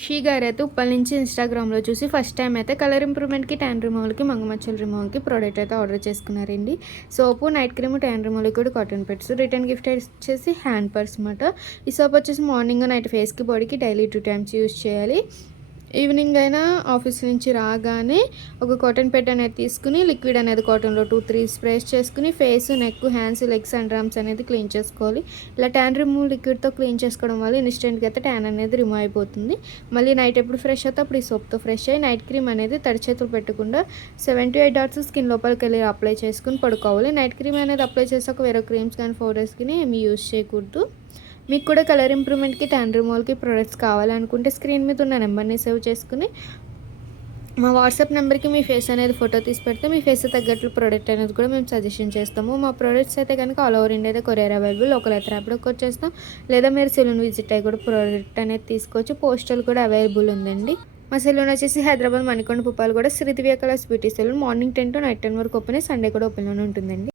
She గారైతే Uppal నుంచి ఇన్‌స్టాగ్రామ్‌లో చూసి ఫస్ట్ టైమ్ అయితే కలర్ ఇంప్రూవ్‌మెంట్‌కి, ట్యాన్ రిమూవల్‌కి, మంగమచ్చల రిమూవల్‌కి ప్రోడక్ట్ అయితే ఆర్డర్ చేసుకున్నారండి. Soap, night cream, tan removal liquid, cotton pads. Return gift వచ్చేసి హ్యాండ్ పర్స్ మాట. ఈ సోప్ వచ్చేసి మార్నింగ్, నైట్ ఫేస్‌కి, బాడీకి డైలీ 2 టైమ్స్ యూజ్ చేయాలి. ఈవినింగ్ అయినా ఆఫీస్ నుంచి రాగానే ఒక కాటన్ పెడ్ అనేది తీసుకుని లిక్విడ్ అనేది కాటన్లో 2-3 స్ప్రేస్ చేసుకుని face, neck, hands, legs and arms అనేది క్లీన్ చేసుకోవాలి. ఇలా ట్యాన్ రిమూవ్ లిక్విడ్తో క్లీన్ చేసుకోవడం వల్ల ఇన్స్టెంట్గా అయితే ట్యాన్ అనేది రిమూవ్ అయిపోతుంది. మళ్ళీ నైట్ ఎప్పుడు ఫ్రెష్ అవుతే అప్పుడు ఈ సోప్తో ఫ్రెష్ అయ్యి నైట్ క్రీమ్ అనేది తడి చేతులు పెట్టకుండా 7-8 డాట్స్ స్కిన్ లోపలికి వెళ్ళి అప్లై చేసుకుని పడుకోవాలి. నైట్ క్రీమ్ అనేది అప్లై చేసాక వేరే క్రీమ్స్ కానీ పౌడర్స్కి ఏమి యూజ్ చేయకూడదు. మీకు కూడా కలర్ ఇంప్రూవ్‌మెంట్‌కి, ట్యాన్ రిమూవల్‌కి ప్రొడక్ట్స్ కావాలనుకుంటే స్క్రీన్ మీద ఉన్న నెంబర్‌ని సేవ్ చేసుకుని మా వాట్సాప్ నెంబర్‌కి మీ ఫేస్ అనేది ఫోటో తీసి పెడితే మీ ఫేస్‌కి తగ్గట్లు ప్రొడక్ట్ అనేది కూడా మేము సజెషన్ చేస్తాము. మా ప్రొడక్ట్స్ అయితే కనుక ఆల్ ఓవర్ ఇండియా అయితే కొరియర్ అవైలబుల్. లోకల్ అయితే ర్యాపిడో కొచ్చేస్తాం. లేదా మీరు సెలూన్ విజిట్ అయ్యి కూడా ప్రొడక్ట్ అనేది తీసుకోవచ్చు. పోస్టల్ కూడా అవైలబుల్ ఉందండి. మా సెలూన్ వచ్చేసి Hyderabad Manikonda, Puppalaguda Shri Divya colours beauty salon. Morning 10 to night 10 వరకు ఓపెన్. సండే కూడా ఓపెన్‌లోనే ఉంటుందండి.